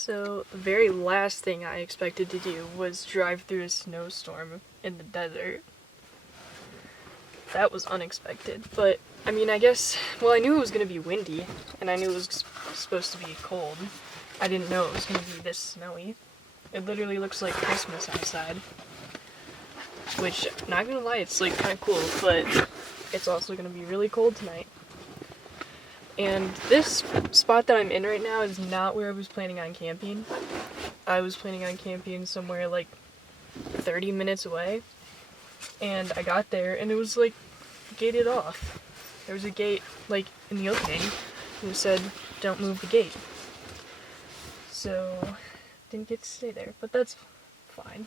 So, the very last thing I expected to do was drive through a snowstorm in the desert. That was unexpected, but I mean, I guess, well, I knew it was gonna be windy, and I knew it was supposed to be cold. I didn't know it was gonna be this snowy. It literally looks like Christmas outside. Which, not gonna lie, it's like kinda cool, but it's also gonna be really cold tonight. And this spot that I'm in right now is not where I was planning on camping. I was planning on camping somewhere like 30 minutes away. And I got there and it was like gated off. There was a gate like in the opening who said, "Don't move the gate." So, didn't get to stay there, but that's fine.